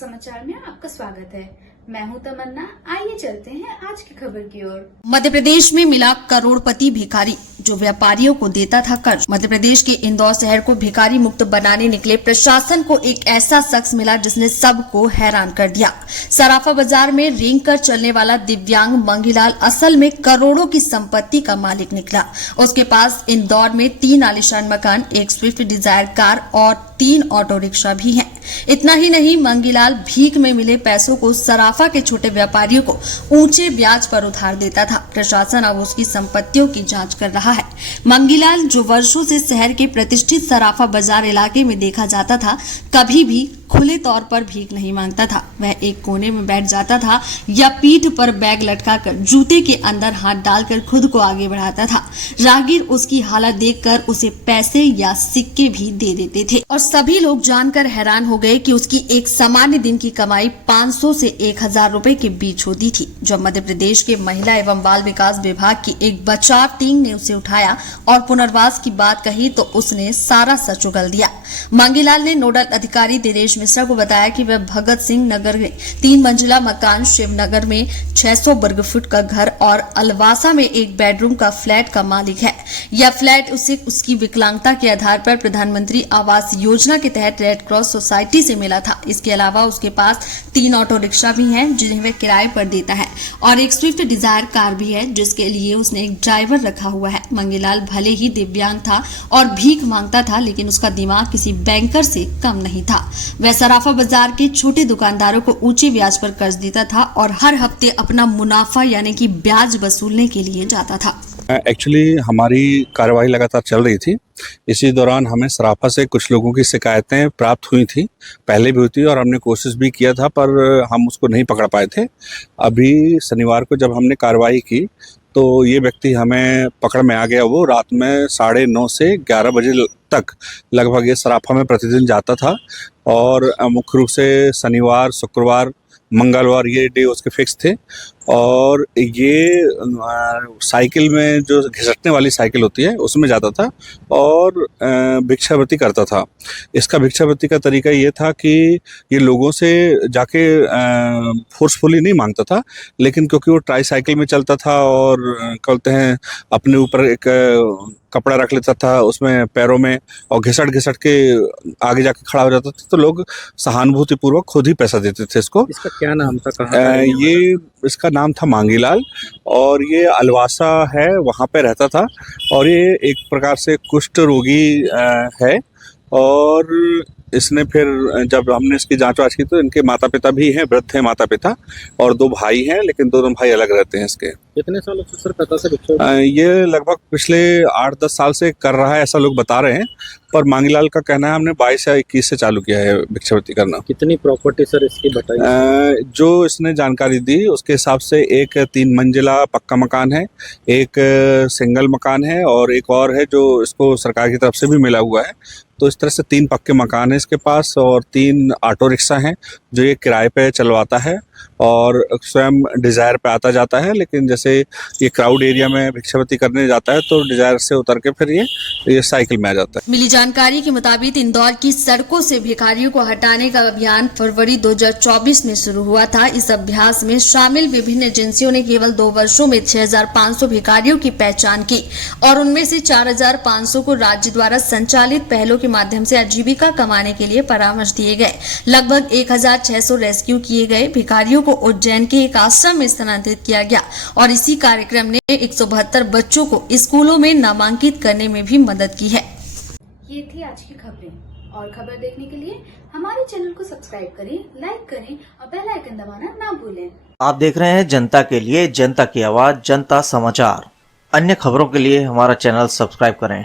समाचार में आपका स्वागत है। मैं हूं तमन्ना। आइए चलते हैं आज की खबर की ओर। मध्य प्रदेश में मिला करोड़पति भिखारी जो व्यापारियों को देता था कर्ज। मध्य प्रदेश के इंदौर शहर को भिखारी मुक्त बनाने निकले प्रशासन को एक ऐसा शख्स मिला जिसने सबको हैरान कर दिया। सराफा बाजार में रेंग कर चलने वाला दिव्यांग मंगीलाल असल में करोड़ों की संपत्ति का मालिक निकला। उसके पास इंदौर में 3 आलीशान मकान, एक स्विफ्ट डिजायर कार और 3 ऑटो रिक्शा भी हैं। इतना ही नहीं, मंगीलाल भीख में मिले पैसों को सराफा के छोटे व्यापारियों को ऊंचे ब्याज पर उधार देता था। प्रशासन अब उसकी संपत्तियों की जांच कर रहा है। मंगीलाल, जो वर्षों से शहर के प्रतिष्ठित सराफा बाजार इलाके में देखा जाता था, कभी भी खुले तौर पर भीख नहीं मांगता था। वह एक कोने में बैठ जाता था या पीठ पर बैग लटकाकर जूते के अंदर हाथ डालकर खुद को आगे बढ़ाता था। राहगीर उसकी हालत देखकर उसे पैसे या सिक्के भी दे देते थे और सभी लोग जानकर हैरान हो गए कि उसकी एक सामान्य दिन की कमाई 500 से 1000 रुपए के बीच होती थी। जब मध्य प्रदेश के महिला एवं बाल विकास विभाग की एक बचाव टीम ने उसे उठाया और पुनर्वास की बात कही तो उसने सारा सच उगल दिया। मंगीलाल ने नोडल अधिकारी दिनेश मिश्रा को बताया कि वह भगत सिंह नगर में 3 मंजिला मकान, शिवनगर में 600 वर्ग फुट का घर और अलवासा में 1 बेडरूम का फ्लैट का मालिक है। यह फ्लैट उसे उसकी विकलांगता के आधार पर प्रधानमंत्री आवास योजना के तहत रेड क्रॉस सोसाइटी से मिला था। इसके अलावा उसके पास 3 ऑटो रिक्शा भी हैं जिन्हें वह किराए पर देता है और एक स्विफ्ट डिजायर कार भी है जिसके लिए उसने एक ड्राइवर रखा हुआ है। मंगीलाल भले ही दिव्यांग था और भीख मांगता था, लेकिन उसका दिमाग किसी बैंकर से कम नहीं था। वह सराफा बाजार के छोटे दुकानदारों को ऊंचे ब्याज पर कर्ज देता था और हर हफ्ते अपना मुनाफा यानी कि ब्याज वसूलने के लिए जाता था। एक्चुअली हमारी कार्रवाई लगातार चल रही थी। इसी दौरान हमें सराफा से कुछ लोगों की शिकायतें प्राप्त हुई थी, पहले भी हुई थी और हमने कोशिश भी किया था, पर हम उसको नहीं पकड़ पाए थे। अभी शनिवार को जब हमने कार्रवाई की तो ये व्यक्ति हमें पकड़ में आ गया। वो रात में 9:30 से 11 बजे तक लगभग ये सराफा में प्रतिदिन जाता था और मुख्य रूप से शनिवार, शुक्रवार, मंगलवार ये डे उसके फिक्स थे। और ये साइकिल में जो घिसटने वाली साइकिल होती है उसमें जाता था और भिक्षावृत्ति करता था। इसका भिक्षावृत्ति का तरीका ये था कि ये लोगों से जाके फोर्सफुली नहीं मांगता था, लेकिन क्योंकि वो ट्राई साइकिल में चलता था और कहते हैं अपने ऊपर एक कपड़ा रख लेता था उसमें पैरों में और घिसट के आगे जाके खड़ा हो जाता था, तो लोग सहानुभूतिपूर्वक खुद ही पैसा देते थे इसको। इसका क्या नाम था? कहाँ ये इसका नाम था मंगीलाल और ये अलवासा है, वहाँ पे रहता था और ये एक प्रकार से कुष्ठ रोगी है। और इसने फिर जब हमने इसकी जांच वाच की तो इनके माता पिता भी हैं, वृद्ध हैं माता पिता, और 2 भाई हैं, लेकिन दोनों भाई अलग रहते हैं इसके। कितने सालों से सर पता से ये लगभग पिछले 8-10 साल से कर रहा है ऐसा लोग बता रहे हैं, पर मंगीलाल का कहना है हमने 22 या 21 से चालू किया है भिक्षावृत्ति करना। कितनी प्रॉपर्टी सर इसकी बताइए? जो इसने जानकारी दी उसके हिसाब से एक 3 मंजिला पक्का मकान है, एक सिंगल मकान है और एक और है जो इसको सरकार की तरफ से भी मिला हुआ है। तो इस तरह से 3 पक्के मकान है इसके पास और 3 ऑटो रिक्शा हैं जो ये किराए पे चलवाता है और स्वयं डिज़ायर पे आता जाता है। लेकिन जैसे ये क्राउड एरिया में भिक्षावृत्ति करने जाता है तो डिज़ायर से उतर के फिर ये साइकिल में आ जाता है। मिली जानकारी के मुताबिक इंदौर की सड़कों से भिखारियों को हटाने का अभियान फरवरी 2024 में शुरू हुआ था। इस अभ्यास में शामिल विभिन्न एजेंसियों ने केवल 2 वर्षों में 6500 भिखारियों की पहचान की और उनमें से 4500 को राज्य द्वारा संचालित पहलों के माध्यम से आजीविका कमाने के लिए परामर्श दिए गए। लगभग 1600 रेस्क्यू किए गए भिखारियों को उज्जैन के एक आश्रम में स्थानांतरित किया गया और इसी कार्यक्रम ने 172 बच्चों को स्कूलों में नामांकित करने में भी मदद की है। ये थी आज की खबरें और खबर देखने के लिए हमारे चैनल को सब्सक्राइब करें, लाइक करें और बेल आइकन दबाना ना भूलें। आप देख रहे हैं जनता के लिए, जनता की आवाज, जनता समाचार। अन्य खबरों के लिए हमारा चैनल सब्सक्राइब करें।